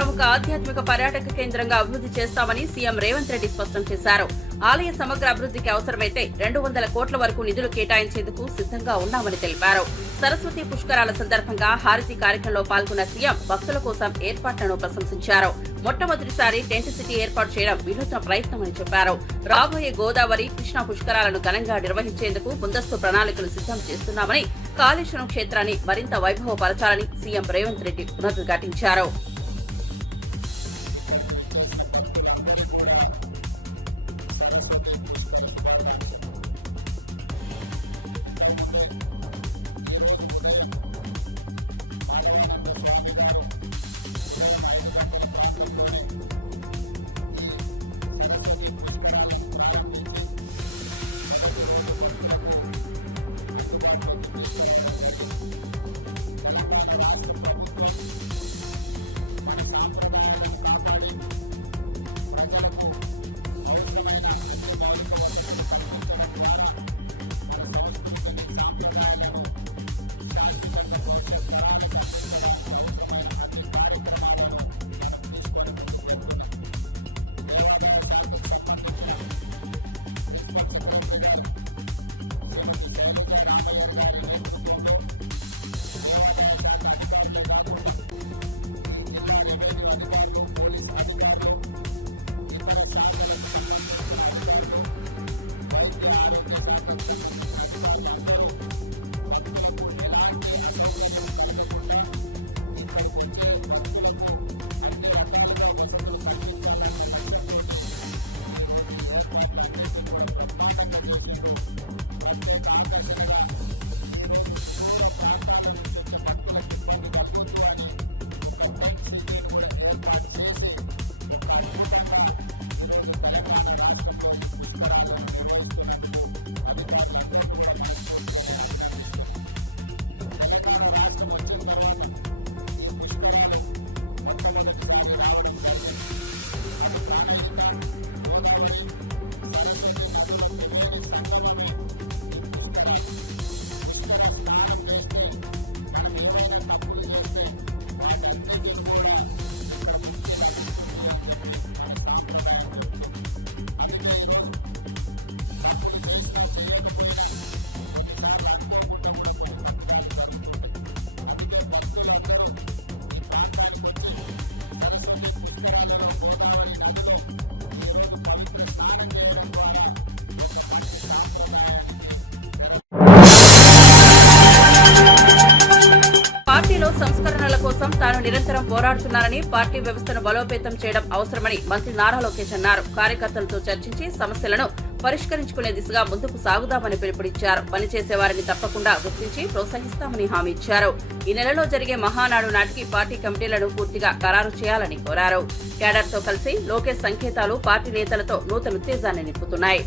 ప్రముఖ ఆధ్యాత్మిక పర్యాటక కేంద్రంగా అభివృద్ధి చేస్తామని సీఎం రేవంత్ రెడ్డి స్పష్టం చేశారు. ఆలయ సమగ్ర అభివృద్ధికి అవసరమైతే 200 కోట్ల వరకు నిధులు కేటాయించేందుకు సిద్ధంగా ఉన్నామని తెలిపారు. సరస్వతి పుష్కరాల సందర్భంగా హారతి కార్యక్రమంలో పాల్గొన్న సీఎం భక్తుల కోసం ఏర్పాట్లను ప్రశంసించారు. మొట్టమొదటిసారి టెంట్ సిటీ ఏర్పాటు చేయడం వినూత్న ప్రయత్నమని చెప్పారు. రాబోయే గోదావరి, కృష్ణా పుష్కరాలను ఘనంగా నిర్వహించేందుకు ముందస్తు ప్రణాళికలు సిద్ధం చేస్తున్నామని, కాళేశ్వరం క్షేత్రాన్ని మరింత వైభవపరచాలని సీఎం రేవంత్ రెడ్డి పునరుద్ఘాటించారు. సంస్కరణల కోసం తాను నిరంతరం పోరాడుతున్నానని, పార్టీ వ్యవస్థను బలోపేతం చేయడం అవసరమని మంత్రి నారా లోకేష్ అన్నారు. కార్యకర్తలతో చర్చించి సమస్యలను పరిష్కరించుకునే దిశగా ముందుకు సాగుదామని పిలుపునిచ్చారు. పనిచేసే వారిని తప్పకుండా గుర్తించి ప్రోత్సహిస్తామని హామీ ఇచ్చారు. ఈ నెలలో జరిగే మహానాడు నాటికి పార్టీ కమిటీలను పూర్తిగా ఖరారు చేయాలని కోరారు. కేడర్తో కలిసి లోకేష్ సంకేతాలు పార్టీ నేతలతో నూతన ఉత్తేజాన్ని నింపుతున్నాయి.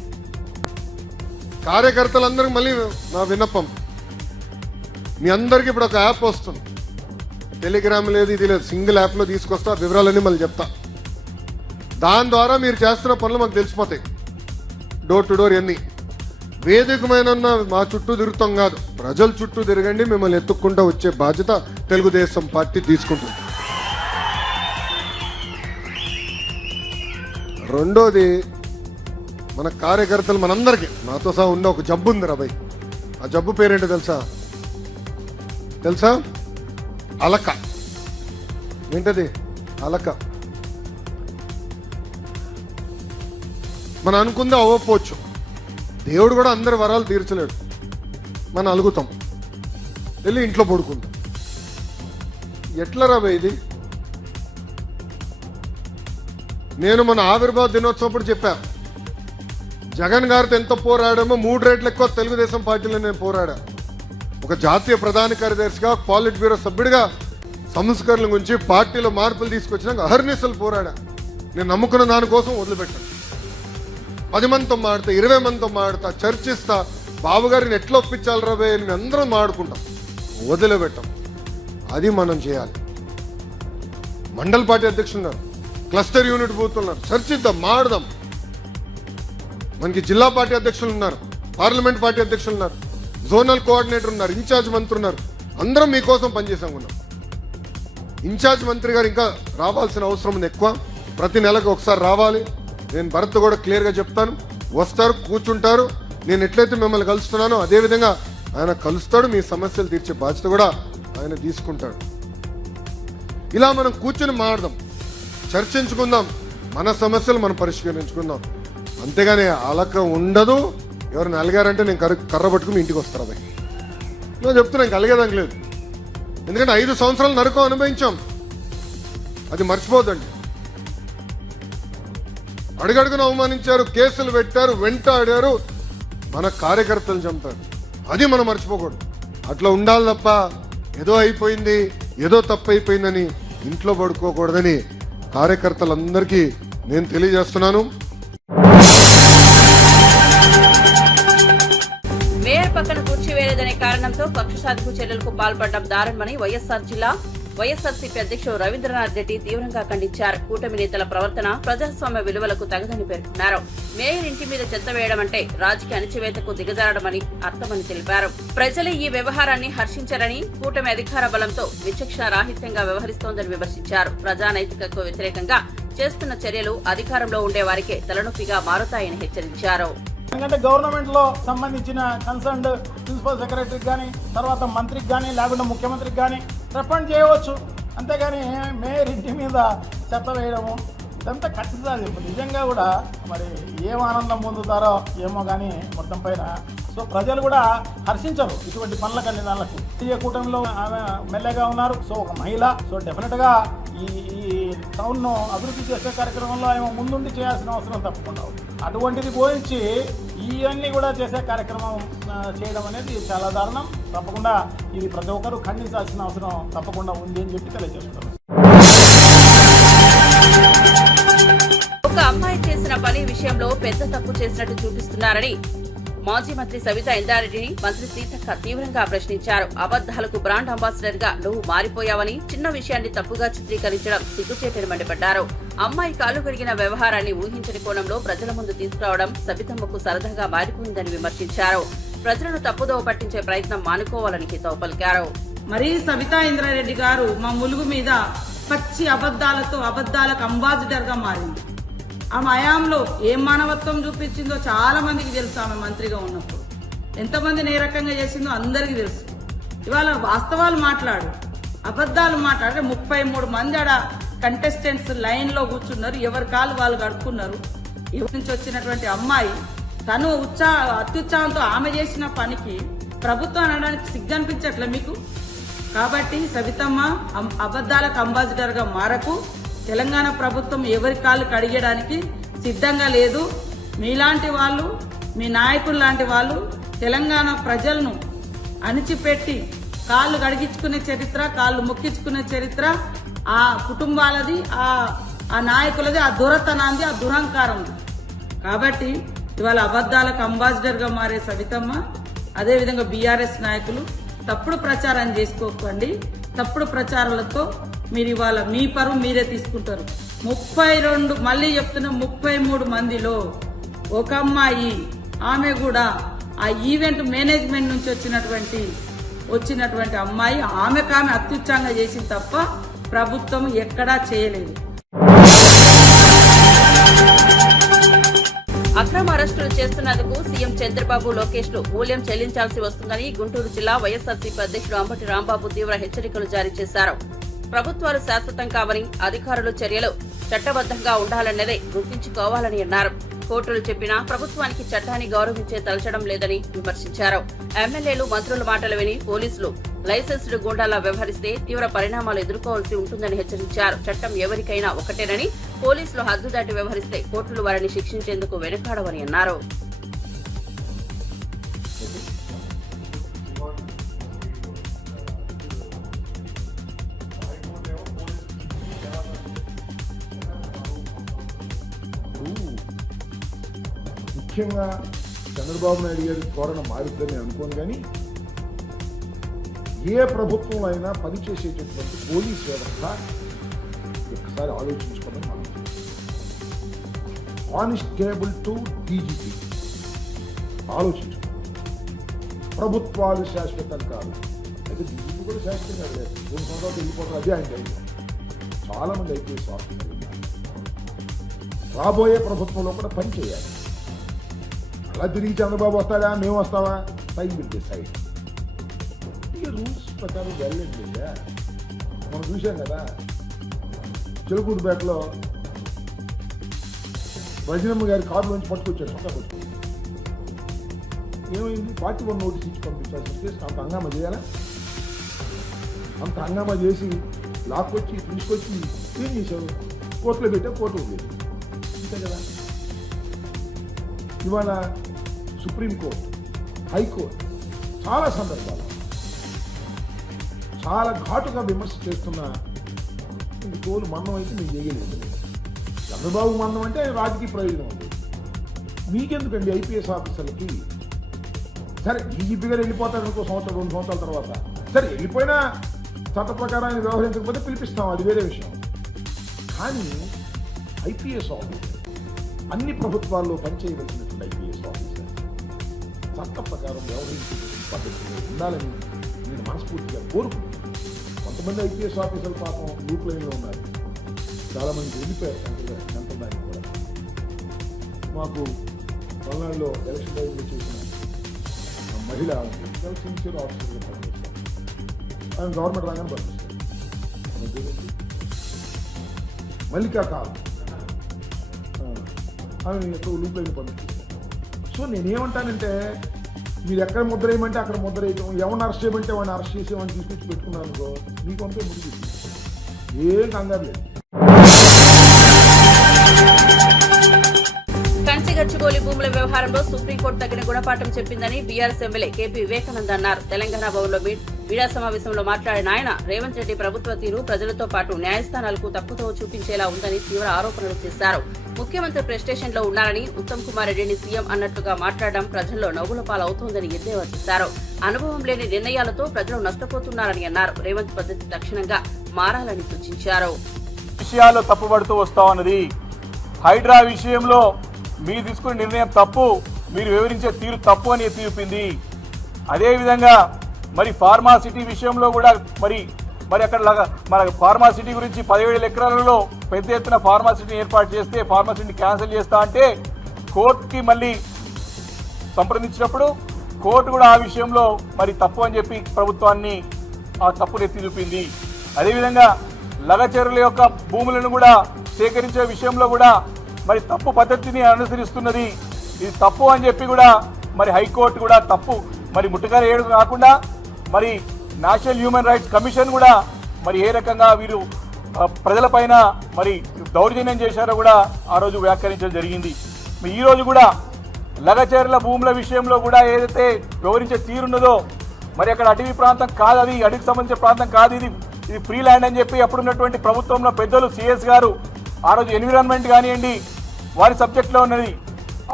కార్యకర్తలందరికీ మళ్ళీ నా విన్నపం, మీ అందరికీ ఇప్పుడు ఒక యాప్ వస్తుంది. టెలిగ్రామ్ లేదు, ఇది లేదు, సింగిల్ యాప్లో తీసుకొస్తా, వివరాలన్నీ మళ్ళీ చెప్తా. దాని ద్వారా మీరు చేస్తున్న పనులు మాకు తెలిసిపోతాయి. డోర్ టు డోర్ ఎన్ని వేదికమైన మా చుట్టూ తిరుగుతాం కాదు, ప్రజల చుట్టూ తిరగండి, మిమ్మల్ని ఎత్తుక్కుంటూ వచ్చే బాధ్యత తెలుగుదేశం పార్టీ తీసుకుంటుంది. రెండోది, మన కార్యకర్తలు మనందరికీ నాతో సహా ఉన్న ఒక జబ్బు ఉంది రా భయ్. ఆ జబ్బు పేరేంటో తెలుసా? అలక. ఏంటది? అలక. మనం అనుకుందే అవ్వకపోవచ్చు, దేవుడు కూడా అందరి వరాలు తీర్చలేడు. మనం అలుగుతాం, వెళ్ళి ఇంట్లో పడుకుంటాం. ఎట్లా రా భయ్ ఇది? నేను మన ఆవిర్భావ దినోత్సవం చెప్పా, జగన్ గారితో ఎంత పోరాడామో 3 రెట్లు ఎక్కువ తెలుగుదేశం పార్టీలో నేను పోరాడా. ఒక జాతీయ ప్రధాన కార్యదర్శిగా, పాలిట్ బ్యూరో సభ్యుడిగా సంస్కరణల గురించి, పార్టీలో మార్పులు తీసుకొచ్చినాక అహర్నిశలు పోరాడా. నేను నమ్ముకున్న దానికోసం వదిలిపెట్టాను. 10 మందితో మాడతా, 20 మందితో మాడతా, చర్చిస్తా, బాబు గారిని ఎట్లా ఒప్పించాలి రవే అని అందరం మాడుకుంటాం, వదిలిపెట్టాం. అది మనం చేయాలి. మండల్ పార్టీ అధ్యక్షులు ఉన్నారు, క్లస్టర్ యూనిట్ బూత్ ఉన్నారు, చర్చిద్దాం, మాడదాం. మనకి జిల్లా పార్టీ అధ్యక్షులు ఉన్నారు, పార్లమెంట్ పార్టీ అధ్యక్షులు ఉన్నారు, జోనల్ కోఆర్డినేటర్ ఉన్నారు, ఇన్ఛార్జ్ మంత్రి ఉన్నారు. అందరం మీకోసం పనిచేసాం. ఇన్ఛార్జ్ మంత్రి గారు ఇంకా రావాల్సిన అవసరం ఉంది ఎక్కువ. ప్రతి నెలకు ఒకసారి రావాలి. నేను భరత్ కూడా క్లియర్గా చెప్తాను. వస్తారు, కూర్చుంటారు. నేను ఎట్లయితే మిమ్మల్ని కలుస్తున్నానో అదేవిధంగా ఆయన కలుస్తాడు. మీ సమస్యలు తీర్చే బాధ్యత కూడా ఆయన తీసుకుంటాడు. ఇలా మనం కూర్చుని మాట్లాడదాం, చర్చించుకుందాం, మన సమస్యలు మనం పరిష్కరించుకుందాం. అంతేగాని అలక ఉండదు. ఎవరిని అలిగారంటే నేను కర్ర పట్టుకుని ఇంటికి వస్తారు. అది నేను చెప్తున్నా, ఇంక అలిగేదానికి లేదు. ఎందుకంటే 5 సంవత్సరాలు నరకం అనుభవించాం. అది మర్చిపోద్దండి. అడుగడుగున అవమానించారు, కేసులు పెట్టారు, వెంటాడారు, మన కార్యకర్తలు చంపారు. అది మనం మర్చిపోకూడదు. అట్లా ఉండాలి తప్ప ఏదో అయిపోయింది, ఏదో తప్పు అయిపోయిందని ఇంట్లో పడుకోకూడదని కార్యకర్తలందరికీ నేను తెలియజేస్తున్నాను. మేయర్ పక్కన కూర్చివేయలేదనే కారణంతో కక్ష సాధింపు చర్యలకు పాల్పడడం దారుణమని వైఎస్ఆర్సీపీ అధ్యక్షుడు రవీంద్రనాథ్ రెడ్డి తీవ్రంగా ఖండించారు. కూటమి నేతల ప్రవర్తన ప్రజాస్వామ్య విలువలకు తగదని పేర్కొన్నారు. మేయర్ ఇంటి మీద చెత్త వేయడం అంటే రాజకీయ అణచివేతకు దిగజారడమని అర్థమని తెలిపారు. ప్రజలు ఈ వ్యవహారాన్ని హర్షించారని, కూటమి అధికార బలంతో విచక్షణ రాహిత్యంగా వ్యవహరిస్తోందని విమర్శించారు. ప్రజానైతికకు వ్యతిరేకంగా చేస్తున్న చర్యలు అధికారంలో ఉండే వారికే తలనొప్పిగా మారుతాయని హెచ్చరించారు. ఎందుకంటే గవర్నమెంట్ లో సంబంధించిన కన్సర్న్డ్ ప్రిన్సిపల్ సెక్రటరీకి కానీ, తర్వాత మంత్రికి కానీ, లేకుంటే ముఖ్యమంత్రికి కానీ రిఫండ్ చేయవచ్చు. అంతేగాని మేయర్ ఇంటి మీద చెత్త వేయడము ఇదంతా ఖచ్చితంగా నిజంగా కూడా మరి ఏం ఆనందం పొందుతారో ఏమో కానీ మొత్తం పైన. సో ప్రజలు కూడా హర్షించరు ఇటువంటి పనులకు, అన్ని దానికి. ఈ కూటమిలో ఆమె ఎమ్మెల్యేగా ఉన్నారు. సో ఒక మహిళ. సో డెఫినెట్గా ఈ టౌన్ను అభివృద్ధి చేసే కార్యక్రమంలో ఆమె ముందుండి చేయాల్సిన అవసరం తప్పకుండా ఉంది. అటువంటిది పోయించి ఇవన్నీ కూడా చేసే కార్యక్రమం చేయడం అనేది చాలా దారుణం. తప్పకుండా ఇది ప్రతి ఒక్కరూ ఖండించాల్సిన అవసరం తప్పకుండా ఉంది అని చెప్పి తెలియజేస్తున్నాను. ఒక అమ్మాయి చేసిన పని విషయంలో పెద్ద తప్పు చేసినట్టు చూపిస్తున్నారని మాజీ మంత్రి సవితా ఇంద్రారెడ్డిని మంత్రి సీతక్క తీవ్రంగా ప్రశ్నించారు. అబద్దాలకు బ్రాండ్ అంబాసిడర్ గా నువ్వు మారిపోయావని, చిన్న విషయాన్ని తప్పుగా చిత్రీకరించడం సిగ్గుచేటని మండిపడ్డారు. అమ్మాయి కాలు కడిగిన వ్యవహారాన్ని ఊహించని కోణంలో ప్రజల ముందు తీసుకురావడం సబితమ్మకు సరదాగా మారిపోయిందని విమర్శించారు. ప్రజలను తప్పుదోవ పట్టించే ప్రయత్నం మానుకోవాలని హితవు పలికారు. మరి సబితా ఇంద్రారెడ్డి గారు మా ములుగు మీద పచ్చి అబద్దాలకు అంబాసిడర్ గా మారింది. ఆమె హయాంలో ఏం మానవత్వం చూపించిందో చాలా మందికి తెలుసు. ఆమె మంత్రిగా ఉన్నప్పుడు ఎంతమందిని ఏ రకంగా చేసిందో అందరికీ తెలుసు. ఇవాళ వాస్తవాలు మాట్లాడు, అబద్దాలు మాట్లాడే 33 మంది ఆడ కంటెస్టెంట్స్ లైన్ లో కూర్చున్నారు. ఎవరి కాలు వాళ్ళు కడుక్కున్నారు. ఇవరి నుంచి వచ్చినటువంటి అమ్మాయి తను అత్యుత్సాహంతో ఆమె చేసిన పనికి ప్రభుత్వం అనడానికి సిగ్గనిపించట్లే మీకు? కాబట్టి సబితమ్మ అబద్దాలకు అంబాసిడర్ గా మారకు. తెలంగాణ ప్రభుత్వం ఎవరి కాళ్ళు కడిగడానికి సిద్ధంగా లేదు. మీలాంటి వాళ్ళు, మీ నాయకులు లాంటి వాళ్ళు తెలంగాణ ప్రజలను అణిచిపెట్టి కాళ్ళు కడిగించుకునే చరిత్ర, కాళ్ళు మొక్కించుకునే చరిత్ర ఆ కుటుంబాలది, ఆ నాయకులది, ఆ దురతనాంది, ఆ దురహంకారం. కాబట్టి ఇవాళ అబద్దాలకు అంబాసిడర్ గా మారే సబితమ్మ, అదేవిధంగా బీఆర్ఎస్ నాయకులు తప్పుడు ప్రచారం చేసుకోకండి. తప్పుడు ప్రచారాలతో మీరు ఇవాళ మీ పరువు మీరే తీసుకుంటారు. 32 మళ్ళీ చెప్తున్నా, 33 మందిలో ఒక అమ్మాయి, ఆమె కూడా ఆ ఈవెంట్ మేనేజ్మెంట్ నుంచి వచ్చినటువంటి అమ్మాయి, ఆమెకు అత్యుత్సాహంగా చేసింది తప్ప ప్రభుత్వం ఎక్కడా చేయలేదు. అక్రమ అరెస్టులు చేస్తున్నందుకు సీఎం చంద్రబాబు, లోకేష్ లు మూల్యం చెల్లించాల్సి వస్తుందని గుంటూరు జిల్లా వైఎస్ఆర్సీపీ అధ్యక్షుడు అంబటి రాంబాబు తీవ్ర హెచ్చరికలు జారీ చేశారు. ప్రభుత్వాలు శాశ్వతం కావని, అధికారుల చర్యలు చట్టబద్దంగా ఉండాలన్నదే గుర్తుంచుకోవాలని అన్నారు. కోర్టులు చెప్పినా ప్రభుత్వానికి చట్టాన్ని గౌరవించే తలచడం లేదని విమర్శించారు. ఎమ్మెల్యేలు, మంత్రుల మాటలు విని పోలీసులు లైసెన్స్డ్ గూండాలా వ్యవహరిస్తే తీవ్ర పరిణామాలు ఎదుర్కోవాల్సి ఉంటుందని హెచ్చరించారు. చట్టం ఎవరికైనా ఒకటేనని, పోలీసులు హద్దు దాటి వ్యవహరిస్తే కోర్టులు వారిని శిక్షించేందుకు వెనుకాడవని అన్నారు. ముఖ్యంగా చంద్రబాబు నాయుడు గారి ధోరణ మారుతుందని అనుకోను. కానీ ఏ ప్రభుత్వం అయినా పనిచేసేటటువంటి పోలీస్ వ్యవస్థ ఒకసారి ఆలోచించుకోమని మనం కానిస్టేబుల్ టు డీజీపీ ఆలోచించుకోండి. ప్రభుత్వాలు శాశ్వతం కాదు. అయితే డీజీపీ కూడా శాశ్వతం కాదు. 2 సంవత్సరాలు వెళ్ళిపోతారు. అదే ఆయన చాలామంది ఐపీఎస్ ఆఫీసర్లు ఉన్నారు. రాబోయే ప్రభుత్వంలో కూడా పని చేయాలి. అలా తిరిగి చంద్రబాబు వస్తాడా, మేము వస్తావా, టైం విల్ డిసైడ్. ఈ రూల్స్ ప్రకారం వెళ్ళండి. మనం చూసాం కదా, చిలకూరుపేటలో వజనమ్మ గారి కారులోంచి పట్టుకొచ్చాడు, సొంత పట్టుకొచ్చాడు. ఏమైంది? 41 నోటీస్ ఇచ్చి పంపించాల్సిన కేసు అంత హంగామా చేయాలా? అంత హంగామా చేసి లాక్కొచ్చి తీసుకొచ్చి ఏం చేశావు? కోర్టులో పెట్టా, కోర్టు ఉండేది అంతే కదా. ఇవాళ సుప్రీంకోర్టు, హైకోర్టు చాలా సందర్భాలు చాలా ఘాటుగా విమర్శ చేస్తున్న ఇది తోలు మన్నం అయితే మీకు చేయలేదు. చంద్రబాబు మన్నం అంటే రాజకీయ ప్రయోజనం ఉంది. మీకెందుకండి ఐపీఎస్ ఆఫీసర్లకి? సరే డీజీపీ గారు వెళ్ళిపోతారు ఇంకో సంవత్సరం 2 సంవత్సరాల తర్వాత, సరే వెళ్ళిపోయినా చట్ట ప్రకారం ఆయన వ్యవహరించకపోతే పిలిపిస్తాం, అది వేరే విషయం. కానీ ఐపీఎస్ ఆఫీసర్ అన్ని ప్రభుత్వాల్లో పనిచేయవలసినటువంటి ఐపీఎస్ ఆఫీసర్ చట్ట ప్రకారం వ్యవహరించే పద్ధతిలో ఉండాలని నేను మనస్ఫూర్తిగా కోరుకుంటున్నాను. కొంతమంది ఐపీఎస్ ఆఫీసర్లు పాపం లూప్ లైన్లో ఉన్నారు, చాలామంది వెళ్ళిపోయారు సంప్రదాయం కూడా. మాకు పల్నాడులో ఎలక్షన్ టైంలో చేసిన మహిళ చాలా సిన్సియర్ ఆఫీసర్గా పనిచేస్తారు. ఆయన గవర్నమెంట్ రాగానే పనిచేస్తారు. మల్లికా కాలం ఆమె ఎక్కడ లూప్ లైన్ పంపిస్తారు. సో నేనేమంటానంటే, మీరు ఎక్కడ ముద్ర వేయమంటే అక్కడ ముద్ర వేయటం, ఎవరిని అరెస్ట్ చేయమంటే వాడిని అరెస్ట్ చేసి వాడిని తీసుకొచ్చి పెట్టుకున్నాను అనుకో, మీకు అంతే ముందు ఏం కంగారు లేదు. గచ్చిబౌలి భూముల వ్యవహారంలో సుప్రీంకోర్టు తగిన గుణపాఠం చెప్పిందని బీఆర్ఎస్ ఎమ్మెల్యే కేపీ వివేకానంద్ అన్నారు. తెలంగాణ భవన్లో మీడియా సమావేశంలో మాట్లాడిన ఆయన, రేవంత్ రెడ్డి ప్రభుత్వ తీరు ప్రజలతో పాటు న్యాయస్థానాలకు తప్పుతో చూపించేలా ఉందని తీవ్ర ఆరోపణలు చేశారు. ముఖ్యమంత్రి ప్రెస్టేషన్ లో ఉన్నారని, ఉత్తమ్ కుమార్ రెడ్డిని సీఎం అన్నట్లుగా మాట్లాడడం ప్రజల్లో నవ్వుల పాలవుతోందని ఎద్దేవా చేశారు. అనుభవం లేని నిర్ణయాలతో ప్రజలు నష్టపోతున్నారని అన్నారు. రేవంత్ పద్ధతి తక్షణంగా మారాలని సూచించారు. విషయాల్లో తప్పుపడుతూ వస్తా ఉన్నది. హైడ్రా విషయంలో మీరు తీసుకునే నిర్ణయం తప్పు, మీరు వివరించే తీరు తప్పు అని తీర్పింది. అదేవిధంగా మరి ఫార్మాసిటీ విషయంలో కూడా మరి అక్కడ మన ఫార్మాసిటీ గురించి 17,000 ఎకరాలలో పెద్ద ఎత్తున ఫార్మాసిటీని ఏర్పాటు చేస్తే ఫార్మాసిటీని క్యాన్సిల్ చేస్తా అంటే కోర్టుకి మళ్ళీ సంప్రదించినప్పుడు కోర్టు కూడా ఆ విషయంలో మరి తప్పు అని చెప్పి ప్రభుత్వాన్ని ఆ తప్పును ఎత్తి చూపింది. అదేవిధంగా లగచర్ల యొక్క భూములను కూడా సేకరించే విషయంలో కూడా మరి తప్పు పద్ధతిని అనుసరిస్తున్నది, ఇది తప్పు అని చెప్పి కూడా మరి హైకోర్టు కూడా తప్పు మరి ముట్టుగా వేయడం కాకుండా మరి నేషనల్ హ్యూమన్ రైట్స్ కమిషన్ కూడా మరి ఏ రకంగా వీరు ప్రజలపైన మరి దౌర్జన్యం చేశారో కూడా ఆ రోజు వ్యాఖ్యానించడం జరిగింది. ఈ రోజు కూడా లగచర్ల భూముల విషయంలో కూడా ఏదైతే వివరించే తీరున్నదో మరి అక్కడ అటవీ ప్రాంతం కాదు, అది అడవికి సంబంధించిన ప్రాంతం కాదు, ఇది ఫ్రీ ల్యాండ్ అని చెప్పి అప్పుడున్నటువంటి ప్రభుత్వంలో పెద్దలు సిఎస్ గారు ఆ రోజు ఎన్విరాన్మెంట్ కానివ్వండి వారి సబ్జెక్ట్లో ఉన్నది,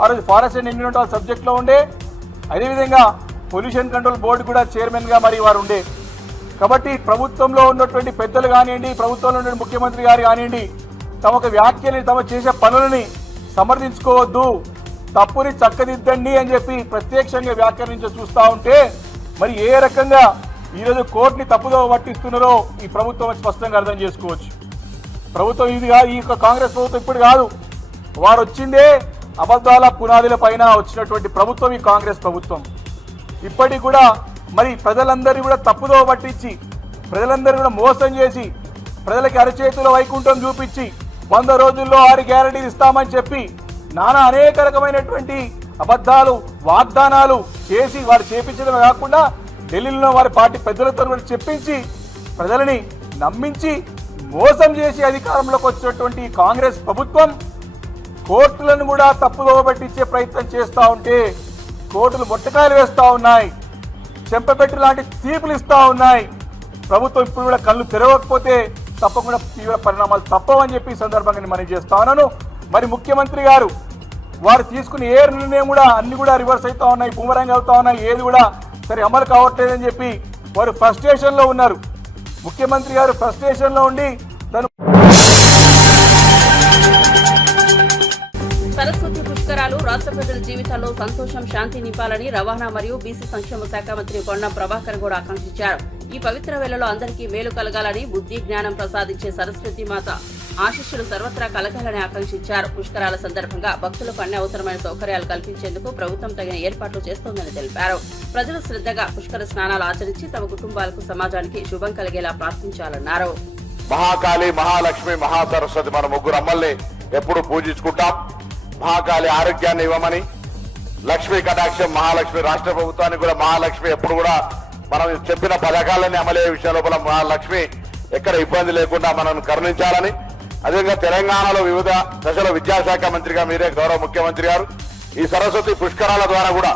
ఆ రోజు ఫారెస్ట్ అండ్ ఎన్విరాన్మెంట్ వాళ్ళ సబ్జెక్ట్లో ఉండే, అదేవిధంగా పొల్యూషన్ కంట్రోల్ బోర్డు కూడా చైర్మన్గా మరి వారు ఉండే. కాబట్టి ప్రభుత్వంలో ఉన్నటువంటి పెద్దలు కానివ్వండి, ప్రభుత్వంలో ఉన్న ముఖ్యమంత్రి గారు కానివ్వండి, తమకు వ్యాఖ్యలు తమ చేసే పనులని సమర్థించుకోవద్దు, తప్పుని చక్కదిద్దండి అని చెప్పి ప్రత్యక్షంగా వ్యాఖ్యానించి చూస్తూ ఉంటే మరి ఏ రకంగా ఈరోజు కోర్టుని తప్పుదో పట్టిస్తున్నారో ఈ ప్రభుత్వం స్పష్టంగా అర్థం చేసుకోవచ్చు. ప్రభుత్వం ఇది కాదు, ఈ కాంగ్రెస్ ప్రభుత్వం ఇప్పుడు కాదు, వారు వచ్చిందే అబద్ధాల పునాదుల పైన వచ్చినటువంటి ప్రభుత్వం ఈ కాంగ్రెస్ ప్రభుత్వం. ఇప్పటికి కూడా మరి ప్రజలందరినీ కూడా తప్పుదో పట్టించి, ప్రజలందరినీ కూడా మోసం చేసి, ప్రజలకి అరచేతుల వైకుంఠం చూపించి 100 రోజుల్లో 6 గ్యారెంటీలు ఇస్తామని చెప్పి నానా అనేక రకమైనటువంటి అబద్ధాలు వాగ్దానాలు చేసి వారు చేపించడమే కాకుండా ఢిల్లీలో వారి పార్టీ పెద్దలతో కూడా చెప్పించి ప్రజలని నమ్మించి మోసం చేసి అధికారంలోకి వచ్చినటువంటి కాంగ్రెస్ ప్రభుత్వం కోర్టులను కూడా తప్పుదో పట్టించే ప్రయత్నం చేస్తూ ఉంటే కోర్టులు మొట్టకాయలు వేస్తూ ఉన్నాయి, చెంపపెట్టు లాంటి తీర్పులు ఇస్తూ ఉన్నాయి. ప్రభుత్వం ఇప్పుడు కూడా కళ్ళు తెరవకపోతే తప్పకుండా తీవ్ర పరిణామాలు తప్పవని చెప్పి ఈ సందర్భంగా నేను మనవి చేస్తా ఉన్నాను. మరి ముఖ్యమంత్రి గారు వారు తీసుకున్న ఏ నిర్ణయం కూడా అన్ని కూడా రివర్స్ అవుతా ఉన్నాయి, బూమరాంగ్ అవుతా ఉన్నాయి, ఏది కూడా సరే అమలు కావట్లేదని చెప్పి వారు ఫ్రస్ట్రేషన్లో ఉన్నారు. ముఖ్యమంత్రి గారు ఫ్రస్ట్రేషన్లో ఉండి సరస్వతి పుష్కరాలు రాష్ట్ర ప్రజల జీవితాల్లో సంతోషం, శాంతి నింపాలని రవాణా మరియు బీసీ సంక్షేమ శాఖ మంత్రి పొన్నం ప్రభాకర్ కూడా ఆకాంక్షించారు. ఈ పవిత్ర వేళలో అందరికీ మేలు కలగాలని, బుద్ధి జ్ఞానం ప్రసాదించే సరస్వతి మాత ఆశీస్సులు సర్వత్రా కలగాలని ఆకాంక్షించారు. పుష్కరాల సందర్భంగా భక్తులకు అన్ని అవసరమైన సౌకర్యాలు కల్పించేందుకు ప్రభుత్వం తగిన ఏర్పాట్లు చేస్తోందని తెలిపారు. ప్రజలు శ్రద్ధగా పుష్కర స్నానాలు ఆచరించి తమ కుటుంబాలకు, సమాజానికి శుభం కలిగేలా ప్రార్థించాలన్నారు. మహాకాళి, మహాలక్ష్మి, మహాసరస్వతి మన ముగ్గురు అమ్మల్ని ఎప్పుడు పూజించుకుంటాం. మహాకాళి ఆరోగ్యాన్ని ఇవ్వమని, లక్ష్మీ కటాక్షం మహాలక్ష్మి, రాష్ట్ర ప్రభుత్వానికి కూడా మహాలక్ష్మి ఎప్పుడు కూడా మనం చెప్పిన పథకాలన్నీ అమలయ్యే విషయం లోపల మహాలక్ష్మి ఎక్కడ ఇబ్బంది లేకుండా మనల్ని కరుణించాలని, అదేవిధంగా తెలంగాణలో వివిధ దశలో విద్యాశాఖ మంత్రిగా మీరే గౌరవ ముఖ్యమంత్రి గారు ఈ సరస్వతి పుష్కరాల ద్వారా కూడా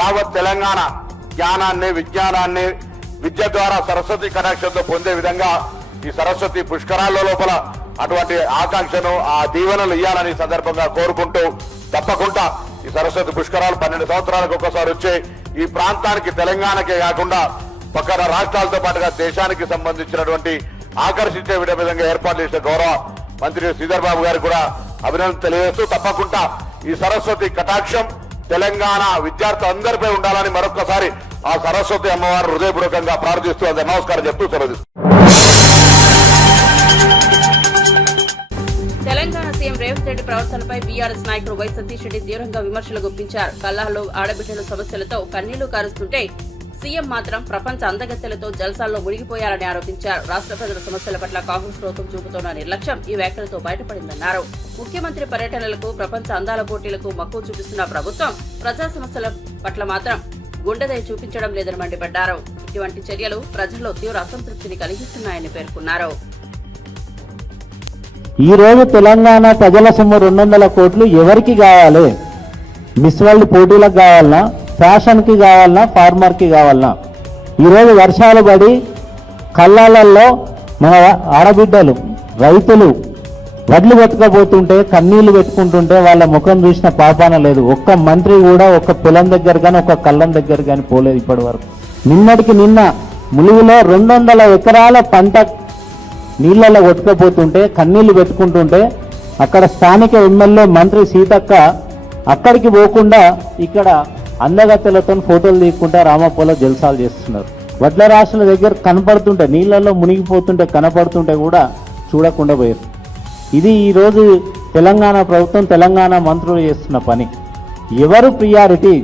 యావత్ తెలంగాణ జ్ఞానాన్ని, విజ్ఞానాన్ని విద్య ద్వారా సరస్వతి కటాక్షంతో పొందే విధంగా ఈ సరస్వతి పుష్కరాల లోపల అటువంటి ఆకాంక్షను, ఆ దీవెనలు ఇవ్వాలని సందర్భంగా కోరుకుంటూ, తప్పకుండా ఈ సరస్వతి పుష్కరాలు 12 సంవత్సరాలకు ఒక్కసారి వచ్చే ఈ ప్రాంతానికి, తెలంగాణకే కాకుండా పక్కన రాష్ట్రాలతో పాటుగా దేశానికి సంబంధించినటువంటి ఆకర్షించే విధంగా ఏర్పాటు చేసిన గౌరవ మంత్రి శ్రీధర్ బాబు గారికి కూడా అభినందన తెలియజేస్తూ, తప్పకుండా ఈ సరస్వతి కటాక్షం తెలంగాణ విద్యార్థులందరిపై ఉండాలని మరొకసారి ఆ సరస్వతి అమ్మవారు హృదయపూర్వకంగా ప్రార్థిస్తూ అందరు నమస్కారం చెప్తూ సెలవు. తెలంగాణ సీఎం రేవంత్ రెడ్డి ప్రవర్తనపై బీఆర్ఎస్ నాయకుడు వై సతీష్ రెడ్డి తీవ్రంగా విమర్శలు గుప్పించారు. కల్లాల్లో ఆడబిడ్డల సమస్యలతో కన్నీళ్లు కారుస్తుంటే సీఎం మాత్రం ప్రపంచ అందగత్తెలతో జల్సాల్లో మునిగిపోయారని ఆరోపించారు. రాష్ట్ర ప్రజల సమస్యల పట్ల కాంగ్రెస్ ప్రభుత్వం చూపుతున్న నిర్లక్ష్యం ఈ వ్యాఖ్యలతో బయటపడిందన్నారు. ముఖ్యమంత్రి పర్యటనలకు, ప్రపంచ అందాల పోటీలకు మక్కువ చూపిస్తున్న ప్రభుత్వం ప్రజా సమస్యల పట్ల మాత్రం గుండెదయ చూపించడం లేదని మండిపడ్డారు. ఇటువంటి చర్యలు ప్రజల్లో తీవ్ర అసంతృప్తిని కలిగిస్తున్నాయని పేర్కొన్నారు. ఈ రోజు తెలంగాణ ప్రజల సొమ్ము 200 కోట్లు ఎవరికి కావాలి? మిస్ వరల్డ్ పోటీలకు కావాలన్నా, ఫ్యాషన్కి కావాలన్నా, ఫార్మర్కి కావాలన్నా? ఈరోజు వర్షాలు పడి కళ్ళాలలో మన ఆడబిడ్డలు, రైతులు వడ్లు పెట్టుకోబోతుంటే, కన్నీళ్లు పెట్టుకుంటుంటే వాళ్ళ ముఖం చూసిన పాపాన లేదు. ఒక్క మంత్రి కూడా ఒక్క పొలం దగ్గర కానీ, ఒక్క కళ్ళం దగ్గర కానీ పోలేదు ఇప్పటి వరకు. నిన్నటికి నిన్న ములుగులో 200 ఎకరాల పంట నీళ్లలో కొట్టుకపోతుంటే, కన్నీళ్లు పెట్టుకుంటుంటే, అక్కడ స్థానిక ఎమ్మెల్యే మంత్రి సీతక్క అక్కడికి పోకుండా ఇక్కడ అందగత్తెలతో ఫోటోలు తీసుకుంటే రామప్పలో జల్సాలు చేస్తున్నారు. వడ్ల రాశుల దగ్గర కనపడుతుంటే, నీళ్లలో మునిగిపోతుంటే కనపడుతుంటే కూడా చూడకుండా పోయారు. ఇది ఈరోజు తెలంగాణ ప్రభుత్వం, తెలంగాణ మంత్రులు చేస్తున్న పని. ఎవరు ప్రియారిటీ?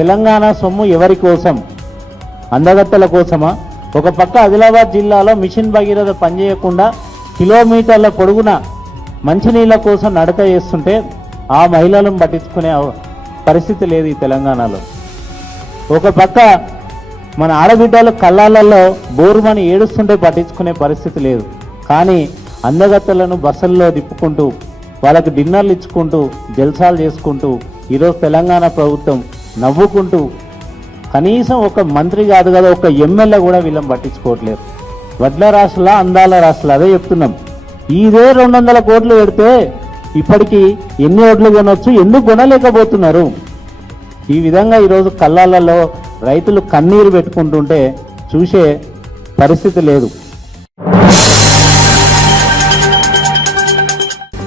తెలంగాణ సొమ్ము ఎవరి కోసం? అందగత్తెల కోసమా? ఒక పక్క ఆదిలాబాద్ జిల్లాలో మిషన్ భగీరథ పనిచేయకుండా కిలోమీటర్ల పొడుగున మంచినీళ్ళ కోసం నడక చేస్తుంటే ఆ మహిళలను పట్టించుకునే పరిస్థితి లేదు ఈ తెలంగాణలో. ఒక పక్క మన ఆడబిడ్డలు కళ్ళాలలో బోరుమని ఏడుస్తుంటే పట్టించుకునే పరిస్థితి లేదు. కానీ అందగత్తెలను బస్సుల్లో తిప్పుకుంటూ, వాళ్ళకి డిన్నర్లు ఇచ్చుకుంటూ, జల్సాలు చేసుకుంటూ ఈరోజు తెలంగాణ ప్రభుత్వం నవ్వుకుంటూ, కనీసం ఒక మంత్రి కాదు కదా, ఒక ఎమ్మెల్యే కూడా వీళ్ళని పట్టించుకోవట్లేదు. వడ్ల రాష్ట్రాల, అందాల రాష్ట్రాలు అదే చెప్తున్నాం. ఇదే 200 కోట్లు పెడితే ఇప్పటికీ ఎన్ని ఓట్లు కొనవచ్చు? ఎందుకు కొనలేకపోతున్నారు? ఈ విధంగా ఈరోజు కళ్ళాలలో రైతులు కన్నీరు పెట్టుకుంటుంటే చూసే పరిస్థితి లేదు.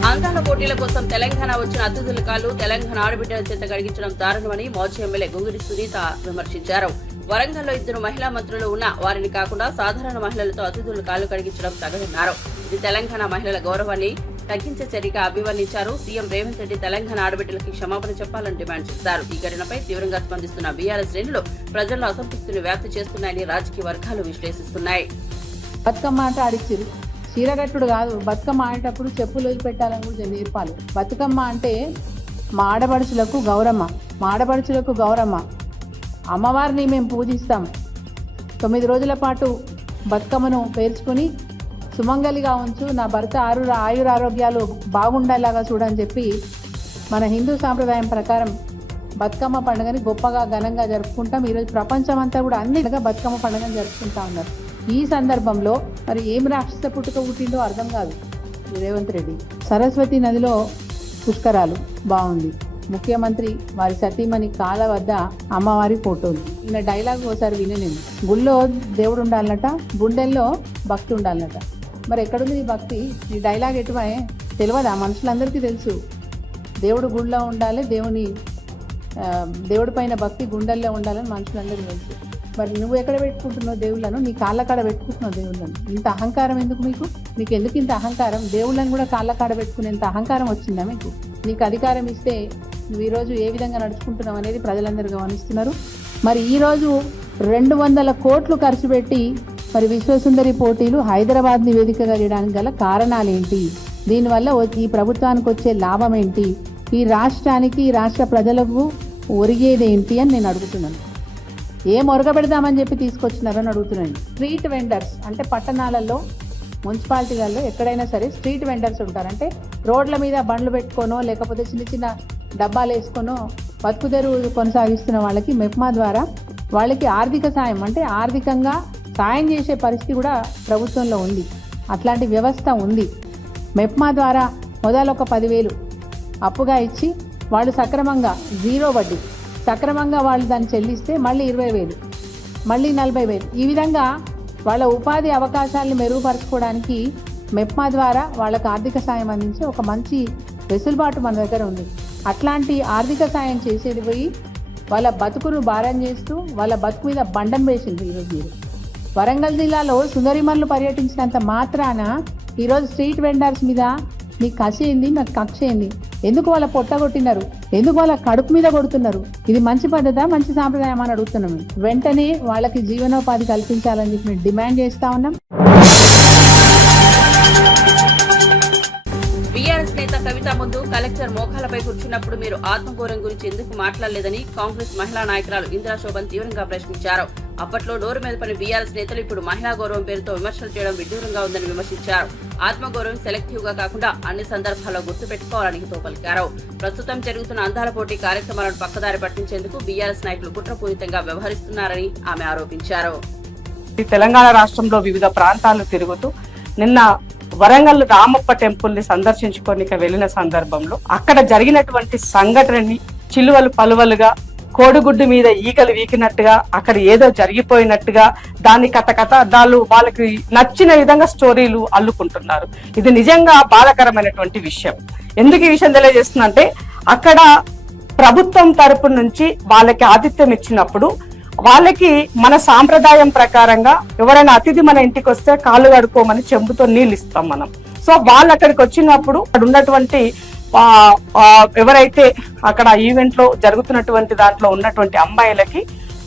అందాల పోటీల కోసం తెలంగాణ వచ్చిన అతిథుల కాళ్లు తెలంగాణ ఆడబిడ్డల చేత కడిగించడం దారుణమని మాజీ ఎమ్మెల్యే గొంగుడి సునీత విమర్శించారు. వరంగల్లో 2 మహిళా మంత్రులు ఉన్న వారిని కాకుండా సాధారణ మహిళలతో అతిథులు కాళ్లు కడిగించడం తగదన్నారు. ఇది తెలంగాణ మహిళల గౌరవాన్ని తగ్గించే చర్యగా అభివర్ణించారు. సీఎం రేవంత్ రెడ్డి తెలంగాణ ఆడబిడ్డలకి క్షమాపణ చెప్పాలని డిమాండ్ చేశారు. ఈ ఘటనపై తీవ్రంగా స్పందిస్తున్న బీఆర్ఎస్ శ్రేణులు ప్రజల్లో అసంతృప్తిని వ్యాప్తి చేస్తున్నాయని రాజకీయ వర్గాలు విశ్లేషిస్తున్నాయి. బతుకమ్మ ఆట ఆడిచ్చిరు, చీరగట్టుడు కాదు. బతుకమ్మ ఆడేటప్పుడు చెప్పులు వదిలిపెట్టాలని కూడా నేర్పాలి. బతుకమ్మ అంటే మా ఆడపడుచులకు గౌరమ్మ, మా ఆడపడుచులకు గౌరమ్మ. అమ్మవారిని మేము పూజిస్తాం. 9 రోజుల పాటు బతుకమ్మను పేర్చుకొని సుమంగలిగా ఉంచు, నా భర్త ఆయురారోగ్యాలు బాగుండేలాగా చూడని చెప్పి మన హిందూ సాంప్రదాయం ప్రకారం బతుకమ్మ పండుగని గొప్పగా ఘనంగా జరుపుకుంటాం. ఈరోజు ప్రపంచం అంతా కూడా అన్ని బతుకమ్మ పండుగను జరుపుకుంటా ఉన్నారు. ఈ సందర్భంలో మరి ఏం రాక్షస పుట్టుక పుట్టిందో అర్థం కాదు రేవంత్ రెడ్డి. సరస్వతి నదిలో పుష్కరాలు బాగుంది. ముఖ్యమంత్రి వారి సతీమణి కాళ్ళ వద్ద అమ్మవారి ఫోటోలు. ఇలా డైలాగ్ ఒకసారి విననేను. గుళ్ళో దేవుడు ఉండాలన్నట, గుండెల్లో భక్తి ఉండాలన్నట. మరి ఎక్కడుంది ఈ భక్తి? ఈ డైలాగ్ ఎటువే తెలియదా? మనుషులందరికీ తెలుసు. దేవుడు గుళ్ళో ఉండాలి, దేవుడి పైన భక్తి గుండెల్లో ఉండాలని మనుషులందరికీ తెలుసు. మరి నువ్వు ఎక్కడ పెట్టుకుంటున్నావు దేవుళ్ళను? నీ కాళ్ళ కాడ పెట్టుకుంటున్నావు దేవుళ్ళను. ఇంత అహంకారం ఎందుకు మీకు ఎందుకు ఇంత అహంకారం? దేవుళ్ళని కూడా కాళ్ళ కాడ పెట్టుకునేంత అహంకారం వచ్చిందా మీకు? నీకు అధికారం ఇస్తే నువ్వు ఈరోజు ఏ విధంగా నడుచుకుంటున్నావు అనేది ప్రజలందరూ గమనిస్తున్నారు. మరి ఈరోజు 200 కోట్లు ఖర్చు పెట్టి మరి విశ్వసుందరి పోటీలు హైదరాబాద్ని వేదికగా చేయడానికి గల కారణాలు ఏంటి? దీనివల్ల ఈ ప్రభుత్వానికి వచ్చే లాభం ఏంటి? ఈ రాష్ట్రానికి ఈ రాష్ట్ర ప్రజలకు ఒరిగేదేంటి అని నేను అడుగుతున్నాను. ఏం ఒరగబెడదామని చెప్పి తీసుకొచ్చినారని అడుగుతున్నాను. స్ట్రీట్ వెండర్స్ అంటే పట్టణాలలో మున్సిపాలిటీలలో ఎక్కడైనా సరే స్ట్రీట్ వెండర్స్ ఉంటారు. అంటే రోడ్ల మీద బండ్లు పెట్టుకోనో లేకపోతే చిన్న చిన్న డబ్బాలు వేసుకొనో బతుకుదెరువు కొనసాగిస్తున్న వాళ్ళకి మెప్మా ద్వారా వాళ్ళకి ఆర్థిక సాయం అంటే ఆర్థికంగా సాయం చేసే పరిస్థితి కూడా ప్రభుత్వంలో ఉంది. అట్లాంటి వ్యవస్థ ఉంది. మెప్మా ద్వారా మొదలు ఒక 10,000 అప్పుగా ఇచ్చి వాళ్ళు సక్రమంగా 0 వడ్డీ సక్రమంగా వాళ్ళు దాన్ని చెల్లిస్తే మళ్ళీ 20,000 మళ్ళీ 40,000 ఈ విధంగా వాళ్ళ ఉపాధి అవకాశాలను మెరుగుపరచుకోవడానికి మెప్మా ద్వారా వాళ్ళకు ఆర్థిక సాయం అందించే ఒక మంచి వెసులుబాటు మన దగ్గర ఉంది. అట్లాంటి ఆర్థిక సాయం చేసేది పోయి వాళ్ళ బతుకును భారం చేస్తూ వాళ్ళ బతుకు మీద బండం వేసింది. ఈరోజు మీరు వరంగల్ జిల్లాలో సుందరిమల్లు పర్యటించినంత మాత్రాన ఈరోజు స్ట్రీట్ వెండర్స్ మీద మీకు కసి ఏంది, నాకు కక్ష ఏంది? ఎందుకు వాళ్ళ పొట్ట కొట్టినారు? ఎందుకు వాళ్ళ కడుపు మీద కొడుతున్నారు? ఇది మంచి పద్ధత, మంచి సాంప్రదాయం అని అడుగుతున్నాం. వెంటనే వాళ్ళకి జీవనోపాధి కల్పించాలని చెప్పి మేము డిమాండ్ చేస్తా ఉన్నాం. బీఆర్ఎస్ నేత కవిత ముందు కలెక్టర్ మోకాలపై కూర్చున్నప్పుడు మీరు ఆత్మగౌరవం గురించి ఎందుకు మాట్లాడలేదని కాంగ్రెస్ మహిళా నాయకురాలు ఇందిరా శోభన్ తీవ్రంగా ప్రశ్నించారు. అప్పట్లో నోరు మీద పని బీఆర్ఎస్ నేతలు ఇప్పుడు మహిళా గౌరవం పేరుతో విమర్శలు చేయడం విడ్డూరంగా ఉందని విమర్శించారు. ఆత్మగౌరవం సెలెక్టివ్ గా కాకుండా అన్ని సందర్భాల్లో గుర్తుపెట్టుకోవాలని హితవు పలికారు. ప్రస్తుతం జరుగుతున్న అందాల పోటీ కార్యక్రమాలను పక్కదారి పట్టించేందుకు బీఆర్ఎస్ నాయకులు కుట్రపూరితంగా వ్యవహరిస్తున్నారని ఆమె ఆరోపించారు. తెలంగాణ రాష్ట్రంలో వివిధ ప్రాంతాలు తిరుగుతూ నిన్న వరంగల్ రామప్ప టెంపుల్ ని సందర్శించుకోనికి వెళ్లిన సందర్భంలో అక్కడ జరిగినటువంటి సంఘటనని చిలువలు పలువలుగా కోడిగుడ్డు మీద ఈగలు వీకినట్టుగా అక్కడ ఏదో జరిగిపోయినట్టుగా దాని కథాలు వాళ్ళకి నచ్చిన విధంగా స్టోరీలు అల్లుకుంటున్నారు. ఇది నిజంగా బాధాకరమైనటువంటి విషయం. ఎందుకు ఈ విషయం తెలియజేస్తుందంటే అక్కడ ప్రభుత్వం తరపు నుంచి వాళ్ళకి ఆతిథ్యం ఇచ్చినప్పుడు వాళ్ళకి మన సాంప్రదాయం ప్రకారంగా ఎవరైనా అతిథి మన ఇంటికి వస్తే కాళ్ళు కడుక్కోమని చెంబుతో నీళ్ళు ఇస్తాం మనం. సో వాళ్ళు అక్కడికి వచ్చినప్పుడు అక్కడ ఉన్నటువంటి ఎవరైతే అక్కడ ఈవెంట్ లో జరుగుతున్నటువంటి దాంట్లో ఉన్నటువంటి అమ్మాయిలకి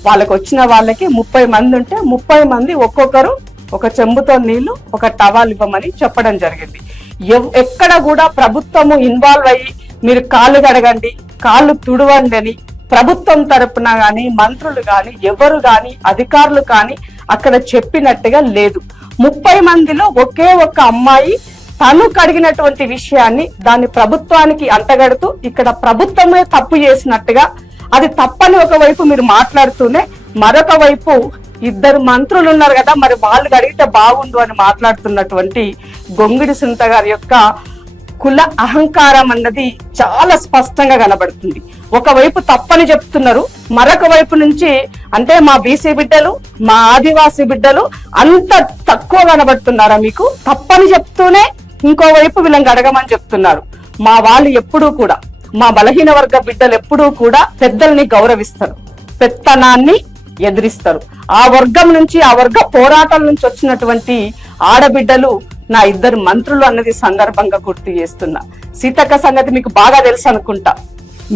వాళ్ళకి వచ్చిన వాళ్ళకి 30 మంది ఉంటే 30 మంది ఒక్కొక్కరు ఒక చెంబుతో నీళ్లు ఒక టవాల్ ఇవ్వమని చెప్పడం జరిగింది. ఎక్కడ కూడా ప్రభుత్వము ఇన్వాల్వ్ అయ్యి మీరు కాళ్ళు కడగండి, కాళ్ళు తుడవండి అని ప్రభుత్వం తరపున గాని మంత్రులు గాని ఎవరు గాని అధికారులు కానీ అక్కడ చెప్పినట్టుగా లేదు. 30 మందిలో ఒకే ఒక్క అమ్మాయి తను కడిగినటువంటి విషయాన్ని దాన్ని ప్రభుత్వానికి అంటగడుతూ ఇక్కడ ప్రభుత్వమే తప్పు చేసినట్టుగా అది తప్పని ఒకవైపు మీరు మాట్లాడుతూనే మరొక వైపు 2 మంత్రులు ఉన్నారు కదా మరి వాళ్ళు కడిగితే బాగుండు అని మాట్లాడుతున్నటువంటి గొంగిడి సునీత గారి యొక్క కుల అహంకారం అన్నది చాలా స్పష్టంగా కనబడుతుంది. ఒకవైపు తప్పని చెప్తున్నారు, మరొక వైపు నుంచి అంటే మా బీసీ బిడ్డలు మా ఆదివాసీ బిడ్డలు అంత తక్కువ కనబడుతున్నారా మీకు? తప్పని చెప్తూనే ఇంకోవైపు వీళ్ళని అడగమని చెప్తున్నారు. మా వాళ్ళు ఎప్పుడూ కూడా మా బలహీన వర్గ బిడ్డలు ఎప్పుడూ కూడా పెద్దల్ని గౌరవిస్తారు, పెత్తనాన్ని ఎదిరిస్తారు. ఆ వర్గం నుంచి ఆ వర్గ పోరాటాల నుంచి వచ్చినటువంటి ఆడబిడ్డలు నా 2 మంత్రులు అన్నది సందర్భంగా గుర్తు చేస్తున్నా. సీతక్క సంగతి మీకు బాగా తెలుసు అనుకుంటా.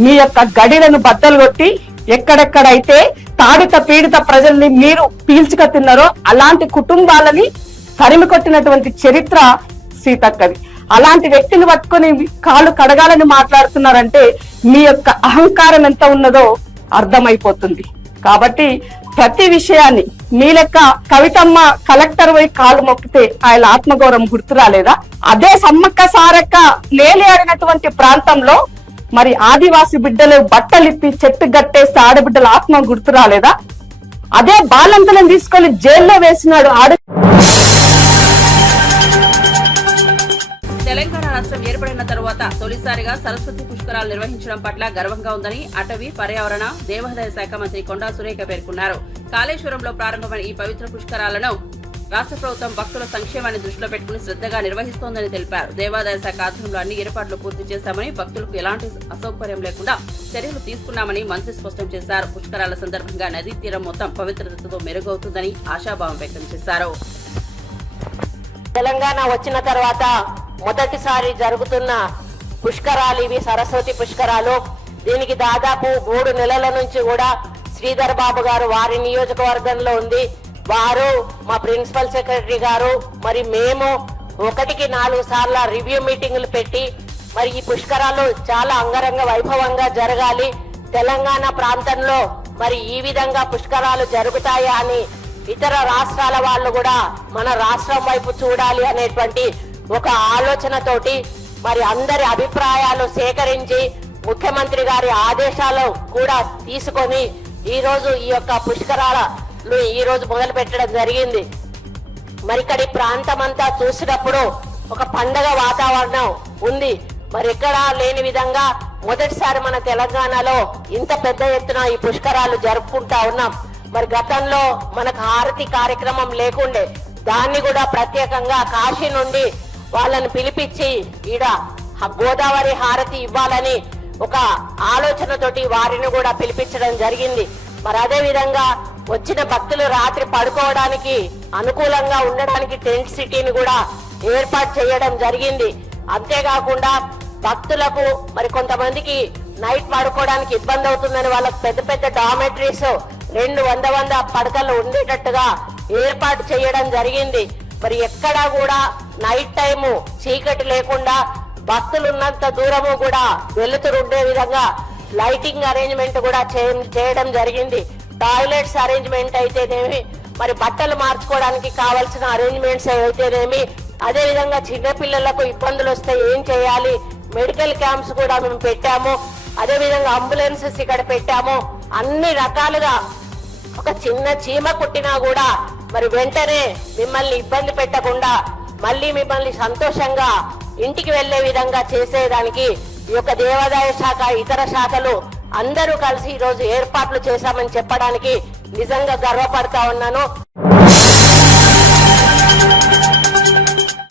మీ యొక్క గడిలను బద్దలు కొట్టి ఎక్కడెక్కడైతే తాడిత పీడిత ప్రజల్ని మీరు పీల్చుక తిన్నారో అలాంటి కుటుంబాలని తరిమి కొట్టినటువంటి చరిత్ర సీతక్కది. అలాంటి వ్యక్తిని పట్టుకొని కాళ్ళు కడగాలని మాట్లాడుతున్నారంటే మీ యొక్క అహంకారం ఎంత ఉన్నదో అర్థమైపోతుంది. కాబట్టి ప్రతి విషయాన్ని మీ లెక్క కవితమ్మ కలెక్టర్ పోయి కాళ్ళు మొక్కితే ఆయన ఆత్మగౌరవం గుర్తు రాలేదా? అదే సమ్మక్క సారక్క లేలియాడినటువంటి ప్రాంతంలో మరి ఆదివాసి బిడ్డలు బట్టలిప్పి చెట్టు గట్టేస్తే ఆడబిడ్డల ఆత్మ గుర్తు రాలేదా? అదే బాలంతలను తీసుకొని జైల్లో వేసినాడు తెలంగాణ రాష్ట్రం ఏర్పడిన తరువాత తొలిసారిగా సరస్వతి పుష్కరాలు నిర్వహించడం పట్ల గర్వంగా ఉందని అటవీ పర్యావరణ దేవాదాయ శాఖ మంత్రి కొండా సురేఖ పేర్కొన్నారు. కాళేశ్వరంలో ప్రారంభమైన ఈ పవిత్ర పుష్కరాలను రాష్ట్ర ప్రభుత్వం భక్తుల సంక్షేమాన్ని దృష్టిలో పెట్టుకుని శ్రద్ధగా నిర్వహిస్తోందని తెలిపారు. దేవాదాయ శాఖ ఆధ్వర్యంలో అన్ని ఏర్పాట్లు పూర్తి చేశామని, భక్తులకు ఎలాంటి అసౌకర్యం లేకుండా చర్యలు తీసుకున్నామని మంత్రి స్పష్టం చేశారు. పుష్కరాల సందర్భంగా నదీ తీరం మొత్తం పవిత్రతతో మెరుగవుతుందని ఆశాభావం వ్యక్తం చేశారు. తెలంగాణ వచ్చిన తర్వాత మొదటిసారి జరుగుతున్న పుష్కరాలు ఇవి, సరస్వతి పుష్కరాలు. దీనికి దాదాపు 3 నెలల నుంచి కూడా శ్రీధర్ బాబు గారు వారి నియోజకవర్గంలో ఉంది. వారు, మా ప్రిన్సిపల్ సెక్రటరీ గారు, మరి మేము 1కి 4 సార్లు రివ్యూ మీటింగులు పెట్టి మరి ఈ పుష్కరాలు చాలా అంగరంగ వైభవంగా జరగాలి, తెలంగాణ ప్రాంతంలో మరి ఈ విధంగా పుష్కరాలు జరుగుతాయా అని ఇతర రాష్ట్రాల వాళ్ళు కూడా మన రాష్ట్రం వైపు చూడాలి అనేటువంటి ఒక ఆలోచనతోటి మరి అందరి అభిప్రాయాలు సేకరించి ముఖ్యమంత్రి గారి ఆదేశాలు కూడా తీసుకొని ఈ రోజు ఈ యొక్క పుష్కరాలు ఈ రోజు మొదలు పెట్టడం జరిగింది. మరి ఇక్కడి ప్రాంతం అంతా చూసినప్పుడు ఒక పండగ వాతావరణం ఉంది. మరి ఎక్కడా లేని విధంగా మొదటిసారి మన తెలంగాణలో ఇంత పెద్ద ఎత్తున ఈ పుష్కరాలు జరుపుకుంటా ఉన్నాం. మరి గతంలో మనకు హారతి కార్యక్రమం లేకుండే, దాన్ని కూడా ప్రత్యేకంగా కాశీ నుండి వాళ్ళని పిలిపించి ఈడ గోదావరి హారతి ఇవ్వాలని ఒక ఆలోచనతోటి వారిని కూడా పిలిపించడం జరిగింది. మరి అదే విధంగా వచ్చిన భక్తులు రాత్రి పడుకోవడానికి అనుకూలంగా ఉండడానికి టెంట్ సిటీని కూడా ఏర్పాటు చేయడం జరిగింది. అంతేకాకుండా భక్తులకు మరి కొంతమందికి నైట్ పడుకోవడానికి ఇబ్బంది అవుతుందని వాళ్ళకి పెద్ద పెద్ద డామెటరీస్ 200 పడకలు ఉండేటట్టుగా ఏర్పాటు చేయడం జరిగింది. మరి ఎక్కడా కూడా నైట్ టైము చీకటి లేకుండా భక్తులు ఉన్నంత దూరము కూడా వెలుతురు ఉండే విధంగా లైటింగ్ అరేంజ్మెంట్ కూడా చేయడం జరిగింది. టాయిలెట్స్ అరేంజ్మెంట్ అయితేనేమి, మరి బట్టలు మార్చుకోవడానికి కావాల్సిన అరేంజ్మెంట్స్ అయితేనేమి, అదే విధంగా చిన్నపిల్లలకు ఇబ్బందులు వస్తే ఏం చేయాలి, మెడికల్ క్యాంప్స్ కూడా మేము పెట్టాము. అదే విధంగా అంబులెన్సెస్ ఇక్కడ పెట్టాము. అన్ని రకాలుగా ఒక చిన్న చీమ కుట్టినా కూడా మరి వెంటనే మిమ్మల్ని ఇబ్బంది పెట్టకుండా మళ్ళీ మిమ్మల్ని సంతోషంగా ఇంటికి వెళ్లే విధంగా చేసేదానికి ఈ యొక్క దేవాదాయ శాఖ, ఇతర శాఖలు అందరూ కలిసి ఈ రోజు ఏర్పాట్లు చేశామని చెప్పడానికి నిజంగా గర్వపడతా ఉన్నాను.